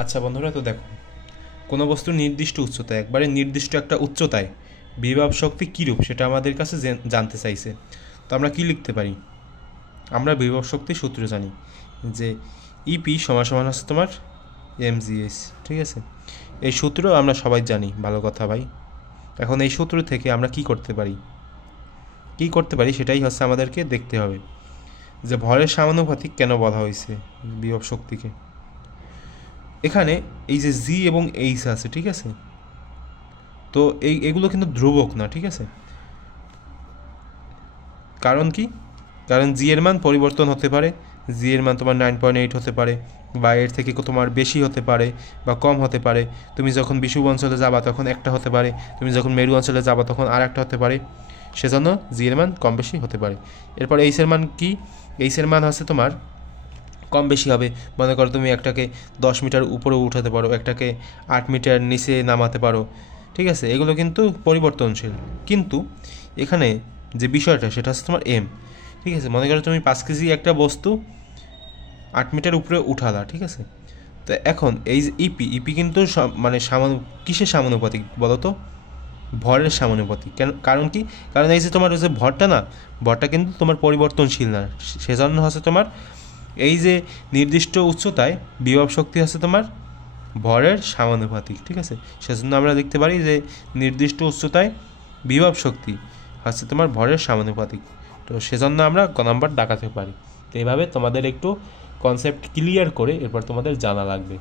আচ্ছা বন্ধুরা, তো দেখো, কোনো বস্তুর নির্দিষ্ট উচ্চতায়, একবারে নির্দিষ্ট একটা উচ্চতায় বিভব শক্তি কীরূপ সেটা আমাদের কাছে জানতে চাইছে। তো আমরা কি লিখতে পারি? আমরা বিভব শক্তির সূত্র জানি যে ইপি সমান সমান হচ্ছে তোমার এমজিএস। ঠিক আছে, এই সূত্র আমরা সবাই জানি, ভালো কথা ভাই। এখন এই সূত্র থেকে আমরা কি করতে পারি সেটাই হচ্ছে আমাদেরকে দেখতে হবে, যে ভরের সমানুপাতিক কেন বলা হয়েছে বিভব শক্তিকে। এখানে এই যে জি এবং এইচ আছে, ঠিক আছে, তো এগুলো কিন্তু ধ্রুবক না, ঠিক আছে। কারণ কি? কারণ জি এর মান পরিবর্তন হতে পারে। জি এর মান তোমার 9.8 হতে পারে, বা এর থেকে তোমার বেশি হতে পারে বা কম হতে পারে। তুমি যখন বিষুব অঞ্চলে যাবা তখন একটা হতে পারে, তুমি যখন মেরু অঞ্চলে যাবা তখন আর একটা হতে পারে। সেজন্য জি এর মান কম বেশি হতে পারে। এরপর এইচ এর মান কি? এইচ এর মান হচ্ছে তোমার কম বেশি হবে। মনে করো তুমি একটাকে 10 মিটার উপরে উঠাতে পারো, একটাকে 8 মিটার নিচে নামাতে পারো, ঠিক আছে। এগুলো কিন্তু পরিবর্তনশীল। কিন্তু এখানে যে বিষয়টা সেটা হচ্ছে তোমার এম, ঠিক আছে। মনে করো তুমি 5 কেজি একটা বস্তু 8 মিটার উপরে উঠালা, ঠিক আছে। তো এখন এই যে ইপি কিন্তু মানে কিসের সমানুপাতিক বলো তো? ভরের সমানুপাতিক। কেন? কারণ কি? কারণ এই যে তোমার যে ভরটা না, ভরটা কিন্তু তোমার পরিবর্তনশীল না। সেজন্য হচ্ছে তোমার এই যে নির্দিষ্ট উচ্চতায় বিভব শক্তি হচ্ছে তোমার ভরের সমানুপাতিক, ঠিক আছে। সেজন্য আমরা দেখতে পারি যে নির্দিষ্ট উচ্চতায় বিভব শক্তি হচ্ছে তোমার ভরের সমানুপাতিক। তো সেজন্য আমরা ক নাম্বার দেখাতে পারি। তো এইভাবে তোমাদের একটু কনসেপ্ট ক্লিয়ার করে এরপর তোমাদের জানা লাগবে।